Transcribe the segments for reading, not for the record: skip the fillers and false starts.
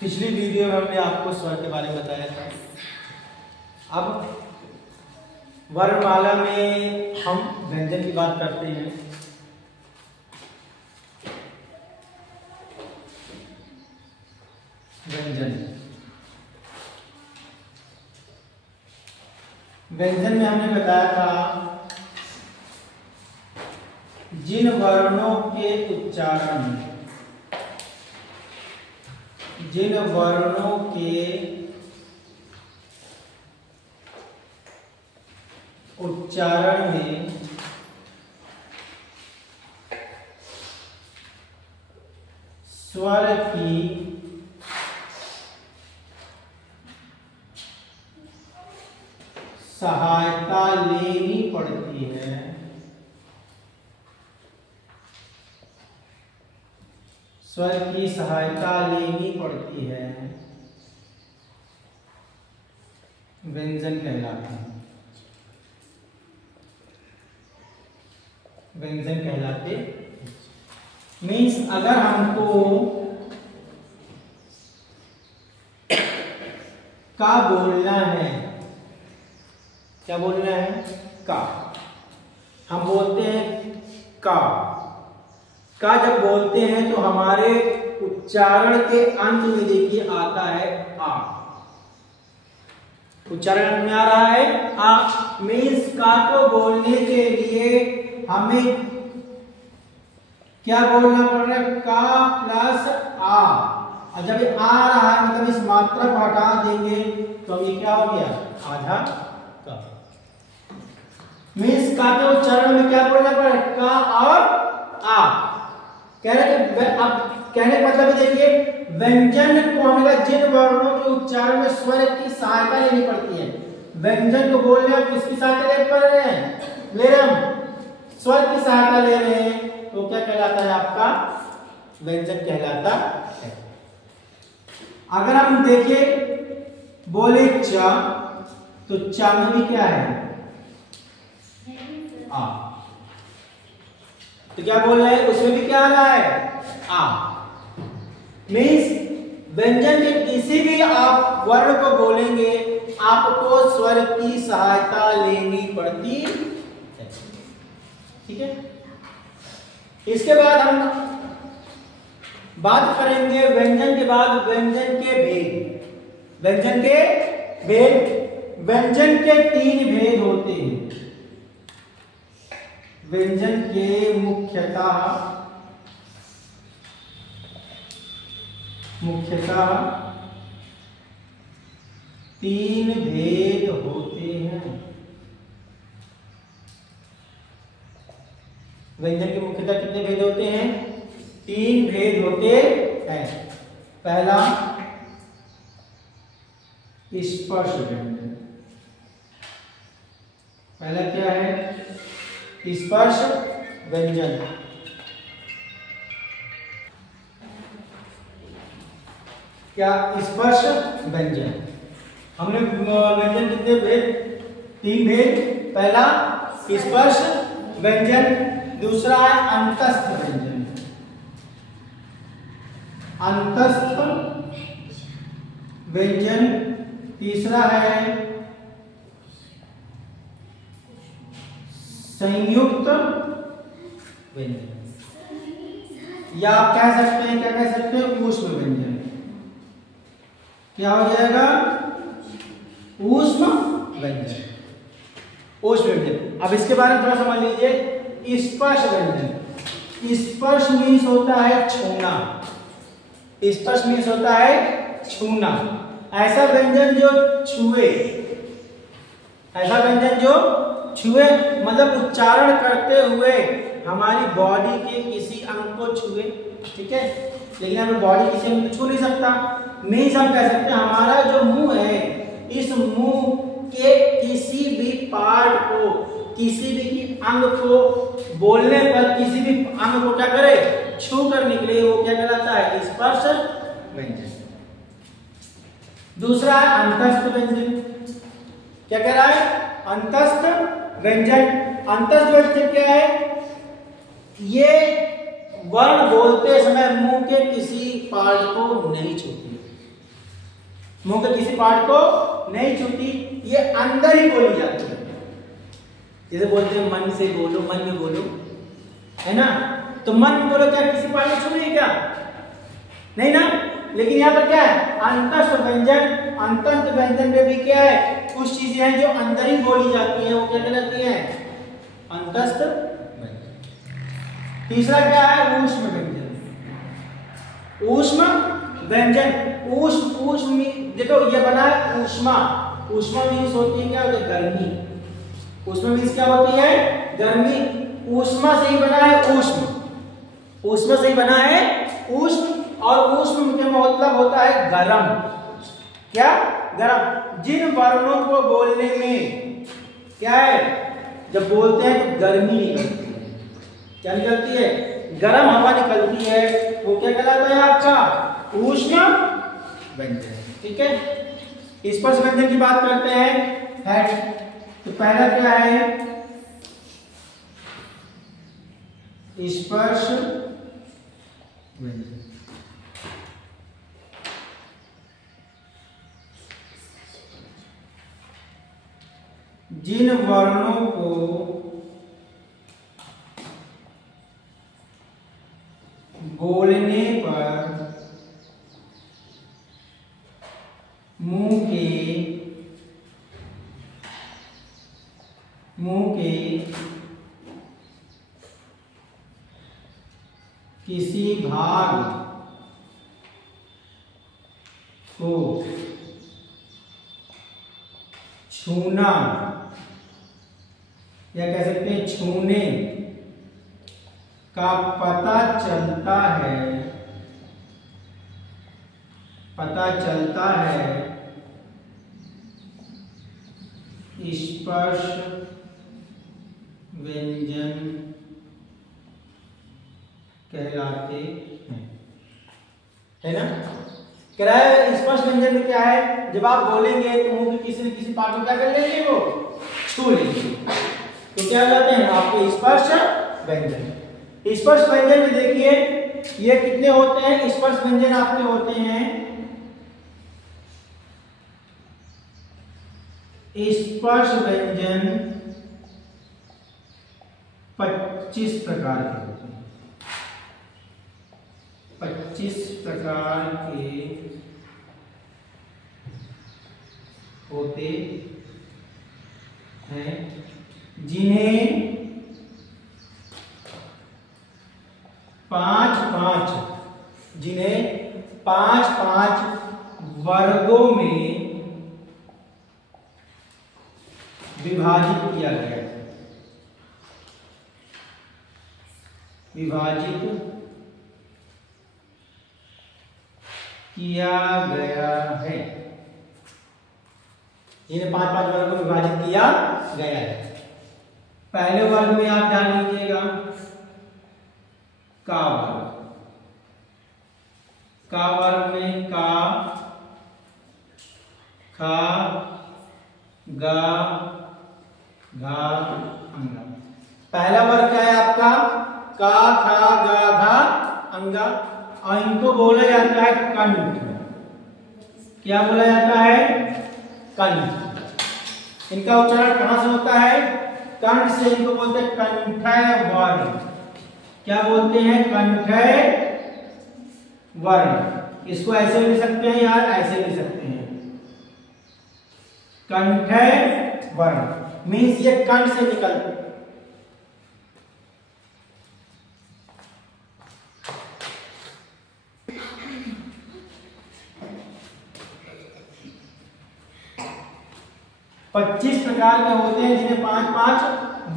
पिछली वीडियो में हमने आपको स्वर के बारे में बताया था। अब वर्णमाला में हम व्यंजन की बात करते हैं। व्यंजन में हमने बताया था जिन वर्णों के उच्चारण में स्वर की सहायता लेनी पड़ती है, स्वर की सहायता लेनी पड़ती है, व्यंजन कहलाते हैं। व्यंजन कहलाते मीन्स अगर हमको का बोलना है, क्या बोलना है? का। हम बोलते हैं का जब बोलते हैं तो हमारे उच्चारण के अंत में देखिए आता है आ। उच्चारण में आ रहा है आ। मीन्स का को बोलने के लिए हमें क्या बोलना पड़ रहा है? का प्लस आ। और जब ये आ रहा है मतलब इस मात्रा को हटा देंगे तो ये क्या हो गया? आधा का। मीन्स का के उच्चारण में क्या बोलना पड़ रहा है? का और आ। अब कहने का मतलब देखिए व्यंजन को हमें जिन वर्णों के उच्चारण में स्वर की सहायता लेनी पड़ती है, व्यंजन को बोलने में किसकी सहायता ले पड़ रहे हैं? ले रहे हम स्वर की सहायता ले रहे हैं तो क्या कहलाता है? आपका व्यंजन कहलाता है। अगर हम देखें बोले च तो च में भी क्या है? आ। तो क्या बोल रहे हैं? उसमें भी क्या आ रहा है? आ। मीन्स व्यंजन के किसी भी आप वर्ण को बोलेंगे आपको स्वर की सहायता लेनी पड़ती है। ठीक है। इसके बाद हम बात करेंगे व्यंजन के बाद व्यंजन के भेद। व्यंजन के भेद, व्यंजन के 3 भेद होते हैं। व्यंजन के मुख्यतः 3 भेद होते हैं। व्यंजन के मुख्यतः कितने भेद होते हैं? 3 भेद होते हैं। पहला स्पर्श व्यंजन। पहला क्या है? स्पर्श व्यंजन। क्या? स्पर्श व्यंजन। हमने व्यंजन कितने भेद? 3 भेद। पहला स्पर्श व्यंजन, दूसरा है अंतस्थ व्यंजन। अंतस्थ व्यंजन, तीसरा है संयुक्त व्यंजन, या आप कह सकते हैं, क्या कह सकते हैं? ऊष्म व्यंजन। क्या हो जाएगा? ऊष्म व्यंजन। ऊष्म व्यंजन। अब इसके बारे में थोड़ा समझ लीजिए। स्पर्श व्यंजन। स्पर्श मीन्स होता है छूना। स्पर्श मीन्स होता है छूना। ऐसा व्यंजन जो छुए, ऐसा व्यंजन जो छुए मतलब उच्चारण करते हुए हमारी बॉडी के किसी अंग को छुए। ठीक है। लेकिन हमें बॉडी किसी अंग को छू नहीं सकता। मीन्स हम कह सकते हैं हमारा जो मुंह है, इस मुंह के किसी भी पार्ट को, किसी भी अंग को बोलने पर किसी भी अंग को क्या करे? छू कर निकले, वो क्या कहलाता है? स्पर्श व्यंजन। दूसरा है अंतस्थ व्यंजन। क्या कह रहा है? अंतस्थ व्यंजन। अंतस्थ व्यंजन क्या है? ये वर्ण बोलते समय मुंह के किसी पार्ट को नहीं छूती। मुंह के किसी पार्ट को नहीं छूती, ये अंदर ही बोली जाती है। जैसे बोलते हैं मन से बोलो, मन में बोलो, है ना? तो मन में बोलो, क्या किसी पार्ट को छू रही है क्या? नहीं ना। लेकिन यहाँ पर क्या है, अंतस्थ व्यंजन, अंतस्थ व्यंजन में भी क्या है, कुछ चीजें हैं जो अंदर ही बोली जाती हैं, वो क्या कहलाती हैं? अंतस्थ व्यंजन। तीसरा क्या है, ऊष्म व्यंजन। ऊष्म व्यंजन, ऊष्म देखो ये बना है ऊष्मा। ऊष्मा मीन्स होती है क्या, गर्मी। ऊष्मा मीन्स क्या होती है, गर्मी। ऊष्मा से ही बना है ऊष्म, ऊष्मा से ही बना है ऊष्म, और ऊष्म का मतलब होता है गरम। क्या, गरम। जिन वर्णों को बोलने में क्या है, जब बोलते हैं तो गर्मी निकलती है। क्या निकलती है? गरम हवा निकलती है, वो क्या कहलाता है आपका? ऊष्म व्यंजन। ठीक है, स्पर्श व्यंजन की बात करते हैं। तो पहला क्या है, स्पर्श व्यंजन। जिन वर्णों को बोलने पर मुंह के किसी भाग को छूना, या कह सकते हैं छूने का पता चलता है, स्पर्श व्यंजन कहलाते हैं। है ना? कह रहा है स्पर्श व्यंजन में क्या है, जब आप बोलेंगे तो मुंह के किसी न किसी पार्ट को क्या कर लेंगे, वो छू लेंगे, तो क्या कहते हैं आपके स्पर्श व्यंजन। स्पर्श व्यंजन में देखिए ये कितने होते हैं, स्पर्श व्यंजन आपके होते हैं, स्पर्श व्यंजन 25 प्रकार के होते हैं। 25 प्रकार के होते हैं, जिन्हें 5-5 वर्गों में विभाजित किया गया है। इन्हें 5-5 वर्गों में विभाजित किया गया है। पहले वर्ग में आप ध्यान लीजिएगा, का वर्ग। का वर्ग में का, खा, गा, घा, अंगा। पहला वर्ग क्या है आपका, का, खा, गा, घा, अंगा, और इनको बोला जाता है कंठ। क्या बोला जाता है, कंठ। इनका उच्चारण कहां से होता है, कंठ से। इनको बोलते हैं कंठय वर्ण। क्या बोलते हैं, कंठय वर्ण। इसको ऐसे भी लिख सकते हैं या ऐसे लिख सकते हैं, कंठय वर्ण मीन्स ये कंठ से निकलते। पच्चीस प्रकार के होते हैं, जिन्हें 5-5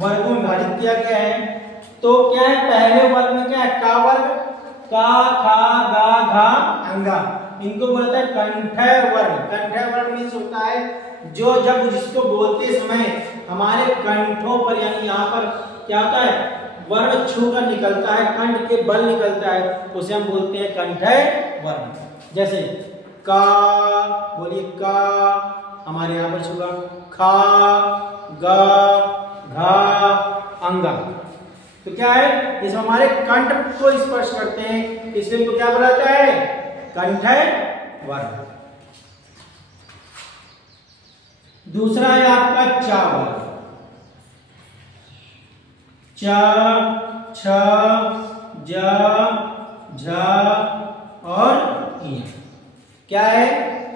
वर्गों में विभाजित किया गया है। तो क्या है, पहले वर्ग में क्या है, का वर्ग, का, खा, गा, घा, अंगा। इनको बोलता है कंठय वर्ण। कंठय वर्ण मीन्स होता है जो जब जिसको बोलते समय हमारे कंठों पर, यानी यहाँ पर क्या होता है, वर्ण छूकर निकलता है, कंठ के बल निकलता है, उसे हम बोलते हैं कंठय वर्ण। जैसे का, बोलिए का, हमारे यहाँ पर छूगा, खा, गा, घा, अंगा। तो क्या है, इसमें हमारे कंठ को स्पर्श करते हैं, इसलिए इनको क्या बोला जाता है, कंठय वर्ण। दूसरा है आपका चा वर्ग, च, छ, ज, झ और इया। क्या है?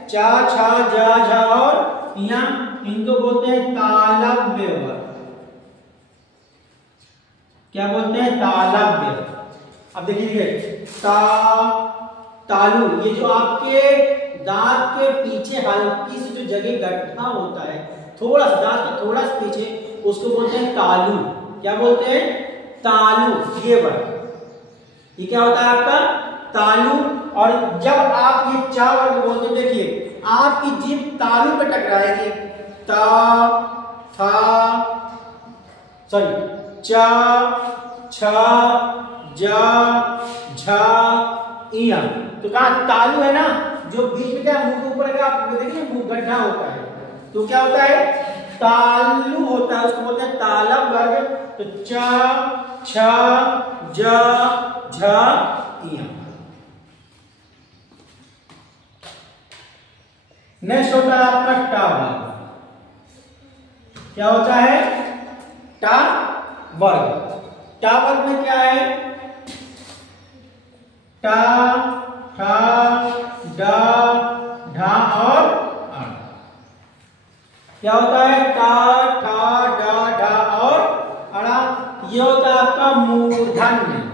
चा, छा, जा, झा और इया, इनको बोलते हैं तालव्य वर्ग। क्या बोलते हैं? तालव्य। अब देखिए तालु, ये जो आपके दांत के पीछे हल्की सी जो जगह गड्ढा होता है, थोड़ा सा दांत का थोड़ा सा पीछे, उसको बोलते हैं तालु। क्या बोलते हैं? तालु। ये वर्ग, ये क्या होता है आपका? तालु। और जब आप ये चा वर्ग बोलते हैं, देखिए आपकी जीभ तालु पे टकराएगी। ता, था, सॉरी, चा, छ, जा, झा, इया। तो कहा तालु है ना, जो बीच में क्या मुंह के ऊपर क्या देखिए मुंह गड्ढा होता है, तो क्या होता है? तालु होता है, उसको बोलते हैं तालव वर्ग। तो च, छ, ज, झ, इया। नेक्स्ट होता है आपका टा वर्ग। क्या होता है? टा वर्ग। टा वर्ग में क्या है? टा, ठा, डा, ढा और अण। क्या होता है? टा, ठा, डा, ढा और अड़ा। ये होता है आपका मूर्धन्य।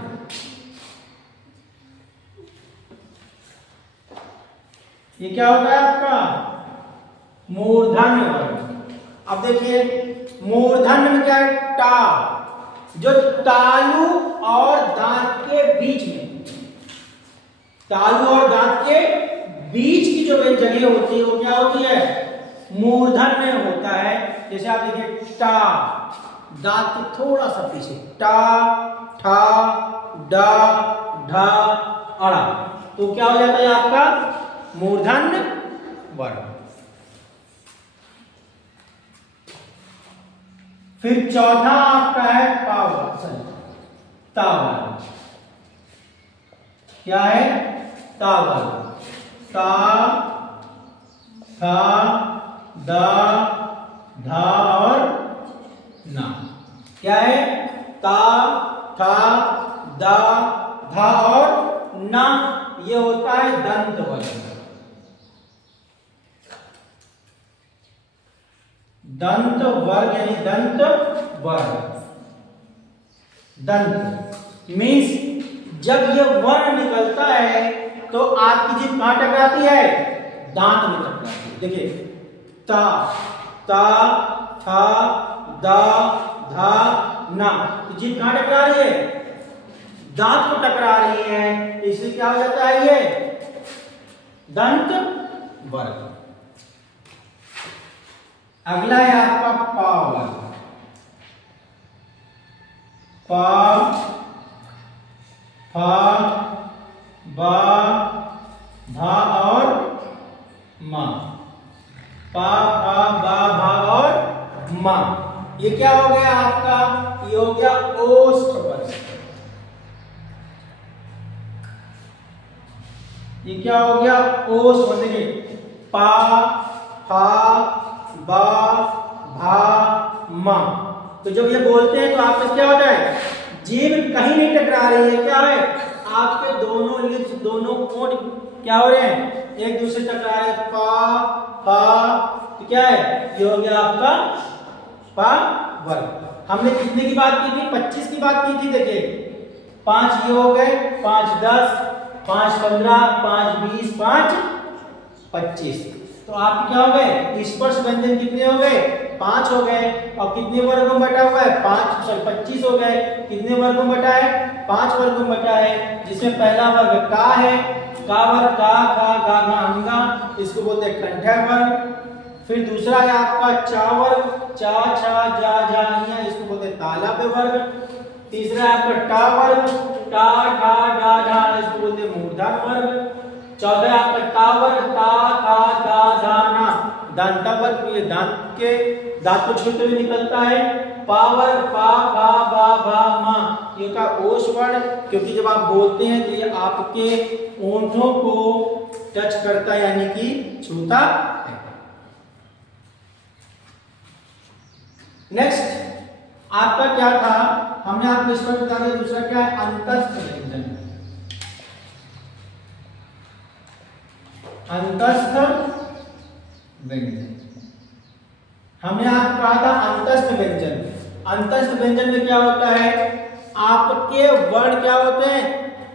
ये क्या होता है आपका? मूर्धन्य वर्ग। अब देखिए मूर्धन्य में क्या है? टा, जो तालु और दांत के बीच में, तालु और दांत के बीच की जो जगह होती है वो क्या होती है? मूर्धन्य होता है। जैसे आप देखिए टा, दांत के थोड़ा सा पीछे, टा, ठा, डा, ढा, अड़ा। तो क्या हो जाता है आपका? मूर्धन्य वर्ग। फिर चौथा आपका है पा वर्ग, ता वर्ग। क्या है? ता वर्ग। ता, था, दा, धा और ना। क्या है? ता, था, दा, धा और ना। ये होता है दंत वर्ग। दंत वर्ग यानी दंत वर्ग। दंत मीन्स जब ये वर्ण निकलता है तो आपकी जीभ कहां टकराती है? दांत में टकराती है। देखिए ता, ता, था, दा, धा, ना। तो जीभ कहां टकरा रही है? दांत को टकरा रही है, इसलिए क्या हो जाता है? ये दंत वर्ग। अगला है आपका पा वर्ग। पा, फा, बा, भा और मा। पा, फा, बा, भा और मा। ये क्या हो गया आपका? ये हो गया ओष्ठ वर्ग। ये क्या हो गया? ओष्ठ वर्ग। देखिए पा, फा, बा, भा, मा। तो जब ये बोलते हैं तो आपके क्या होता है? जीभ कहीं नहीं टकरा रही है। क्या है? आपके दोनों लिप्स, दोनों ओंठ क्या हो रहे हैं? एक दूसरे टकरा रहे हैं। पा, फा, तो क्या है? ये हो गया आपका पा वर्ग। हमने कितने की बात की थी? 25 की बात की थी। देखिए 5 ये हो गए, 5 10, 5 15, 5 20, 5 25। तो आपके क्या हो गए? स्पर्श व्यंजन कितने हो गए? 5 हो गए। और कितने वर्गों में बटा हुआ है? 25 हो गए। कितने वर्गों में बटा है? 5 वर्गों में बटा है, जिसमें पहला वर्ग का है। का वर्ग का, खा, गा, घा, अंगा, इसको बोलते हैं कंठय वर्ग। फिर दूसरा है आपका चा वर्ग, चा, छा, जा, झा, इया, इसको बोलते हैं तालव्य वर्ग। तीसरा है आपका टा वर्ग, टा, ठा, डा, ढा, इसको बोलते हैं मूर्धन्य वर्ग। चौथा है आपका ता वर्ग, ता, था, दा, धा, ना, दांत वर्ग। ये दांत के दांत को छूते हुए निकलता है। पा वर्ग, पा, फा, बा, भा, मा, ये का ओष्ठ वर्ण, क्योंकि जब आप बोलते हैं तो ये आपके ओंठों को टच करता है, यानी कि छूता है। नेक्स्ट आपका क्या था, हमने आपको इस पर बता दिया। दूसरा क्या है, अंतस्थ व्यंजन। अंतस्थ व्यंजन हमने आपको कहा था। अंतस्थ व्यंजन, अंतस्थ व्यंजन में क्या होता है, आपके वर्ण क्या होते हैं,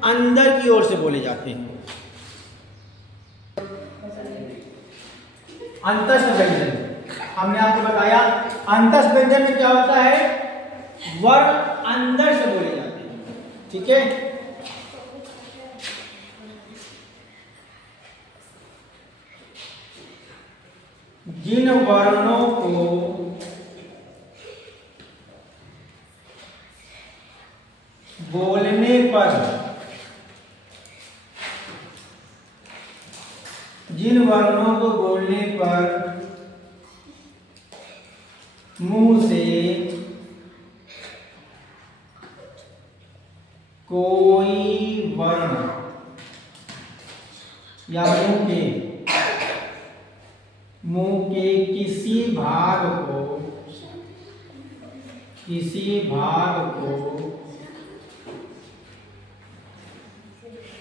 अंदर की ओर से बोले जाते हैं। अंतस्थ व्यंजन हमने आपको बताया, अंतस्थ व्यंजन में क्या होता है, वर्ण अंदर से बोले जाते हैं। ठीक है, जिन वर्णों को बोलने पर, जिन वर्णों को बोलने पर मुंह से कोई वर्ण या मुंह के किसी भाग को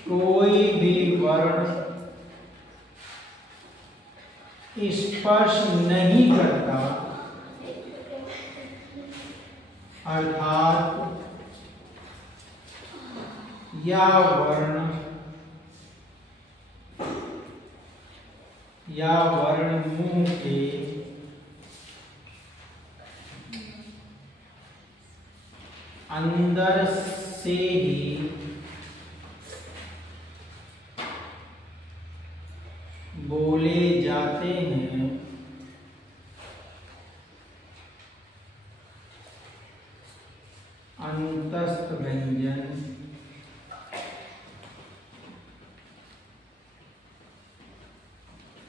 कोई भी वर्ण स्पर्श नहीं करता, अर्थात या वर्ण मुंह के अंदर से ही बोले जाते हैं, अंतस्थ व्यंजन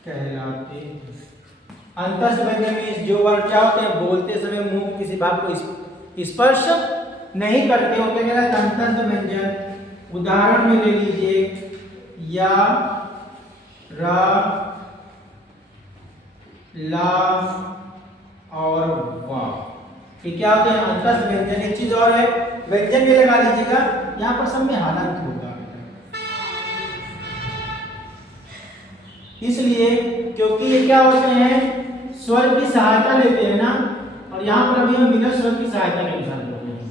कहलाते हैं। अंतस्थ व्यंजन में जो वर्ण क्या होते हैं, बोलते समय मुंह किसी भाग को स्पर्श नहीं करते होते, कहलाते अंतस्थ व्यंजन। उदाहरण में ले लीजिए, या, रा, ला और वा, ये क्या होते हैं, अंतस्थ व्यंजन। एक चीज और है, व्यंजन भी लगा लीजिएगा, यहाँ पर सब में हालांकि होगा, इसलिए क्योंकि ये क्या होते हैं, स्वर की सहायता लेते हैं ना, और यहाँ पर अभी हम बिना स्वर की सहायता के अनुसार बोल रहे हैं।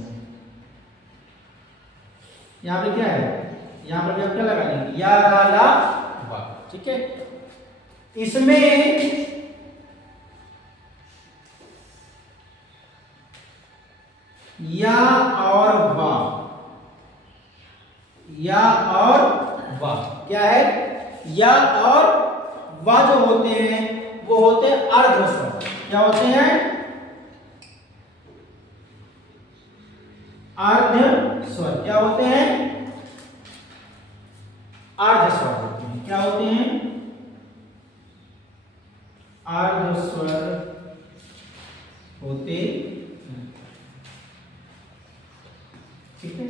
यहाँ पे क्या है, यहाँ पर क्या लगा लेंगे, या, रा, ला, वा। ठीक है, इसमें या और वा, या और वा क्या है, या और वा जो होते हैं वो होते हैं अर्ध स्वर। क्या होते हैं, अर्ध स्वर। क्या होते हैं, अर्ध स्वर होते हैं। क्या होते हैं, अर्ध स्वर होते हैं। ठीक है,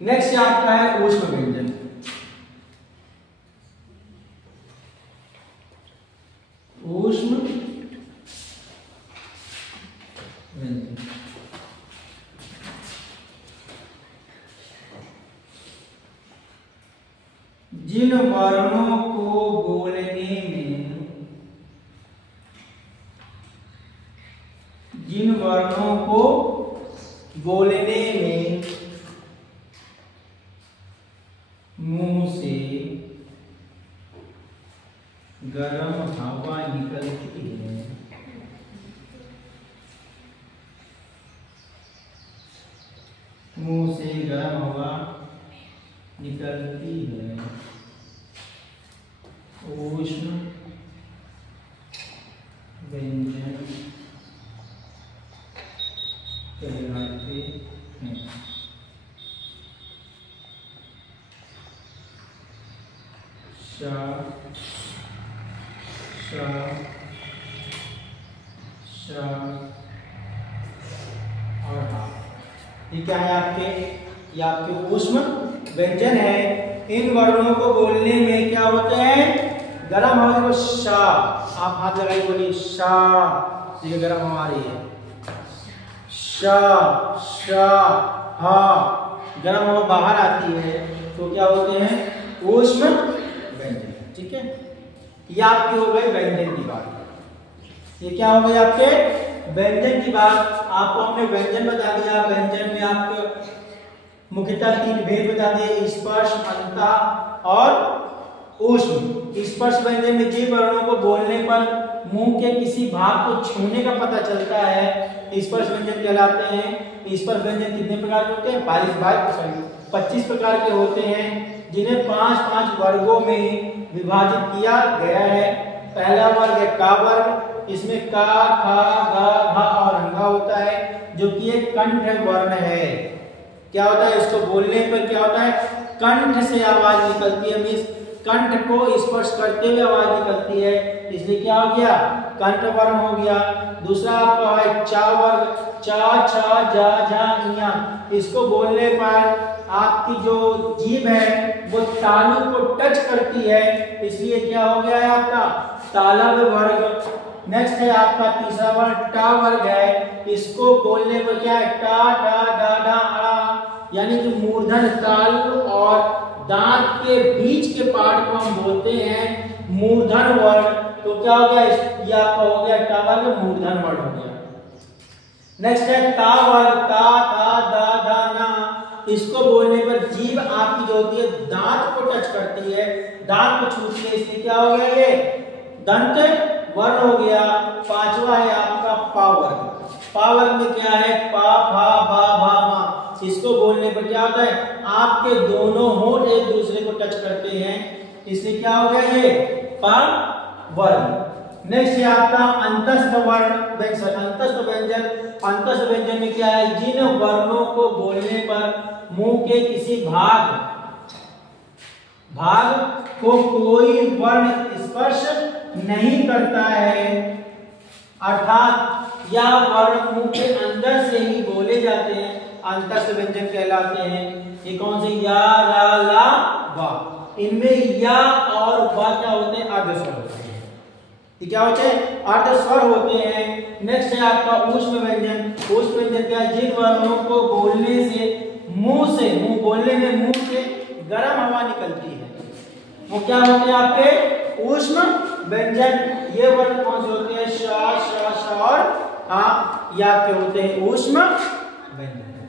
नेक्स्ट आपका है ऊष्म व्यंजन। ऊष्म व्यंजन जिन वर्णों को बोलने में, जिन वर्णों को बोलने में मुंह से गर्म हवा निकलती है, मुंह से गर्म हवा निकलती है, ऊष्म व्यंजन कहलाते हैं। शा, शा, शा और हा, ये क्या है आपके, ये आपके ऊष्म व्यंजन है। इन वर्णों को बोलने में क्या होते हैं, गर्म हवा को शा, आप हाथ लगाइए, बोलिए शा, ये गर्म हवा आ रही है। श श ह गर्म हवा बाहर आती है तो क्या होते हैं? ऊष्म व्यंजन। ठीक है, ये आपकी हो गई व्यंजन की बात। ये क्या हो गई आपके व्यंजन की बात। आपको हमने व्यंजन बता दिया। व्यंजन में आपके मुख्यतः 3 भेद बता दिए, स्पर्श, अंतः और ऊष्म। स्पर्श व्यंजन में जिन वर्णों को बोलने पर मुंह के किसी भाग को छूने का पता चलता है स्पर्श व्यंजन कहलाते हैं। स्पर्श व्यंजन कितने प्रकार के होते हैं? 25 प्रकार के होते हैं, जिन्हें 5-5 वर्गों में विभाजित किया गया है। पहला वर्ग है का वर्ग। इसमें का, खा, गा, घा और अंगा होता है, जो कि एक कंठ वर्ण है। क्या होता है? इसको बोलने पर क्या होता है? कंठ से आवाज निकलती है, मींस कंठ को स्पर्श करते हुए आवाज निकलती है, इसलिए क्या हो गया? कंठ वर्ण हो गया। दूसरा आपका है चा वर्ग। चा, छा, जा, झा, इया। इसको बोलने पर आपकी जो जीभ है वो तालु को टच करती है, इसलिए क्या हो गया है आपका? तालव वर्ग। नेक्स्ट है आपका तीसरा वर्ग टा वर्ग है। इसको बोलने पर क्या है? टा, डा, डा, डा, अड़ा, यानी कि मूर्धन तालु और दांत के बीच के पार्ट को हम बोलते हैं मूर्धन वर्ग। तो क्या हो गया? ये आपका हो गया टा वर्ग, मूर्धन वर्ग हो गया। नेक्स्ट है ता वर्ग। ता, था, दा, धा, ना। इसको बोलने पर जीभ आपकी जो होती है दांत को टच करती है, दांत को छूती है, इसलिए क्या हो गया? ये दंत वर्ण हो गया। पांचवा है आपका पा वर्ग। पा वर्ग में क्या है? पा, फा, भा, भा, मा। इसको बोलने पर क्या होता है? आपके दोनों होंठ एक दूसरे को टच करते हैं, इसलिए क्या हो गया? ये पा वर्ग। नेक्स्ट है आपका अंतस्थ वर्ण व्यंजन। अंतस्थ व्यंजन। अंतस्थ व्यंजन में क्या है? जिन वर्णों को बोलने पर मुंह के किसी भाग को कोई वर्ण स्पर्श नहीं करता है, अर्थात यह वर्ण मुंह के अंदर से ही बोले जाते हैं, अंतस्थ व्यंजन कहलाते हैं। ये कौन से? या, रा, ला, वा। इनमें या और वा क्या होते हैं? अर्धस्वर होते हैं। ये क्या होते हैं? अर्धस्वर होते हैं। नेक्स्ट है आपका ऊष्म व्यंजन। ऊष्म व्यंजन क्या है? जिन वर्णों को बोलने से मुंह बोलने में मुंह से गर्म हवा निकलती है, वो क्या होते हैं आपके? ऊष्म व्यंजन। ये वर्ण कौन से होते हैं? श, श, श और आ, ये आपके होते हैं ऊष्म व्यंजन।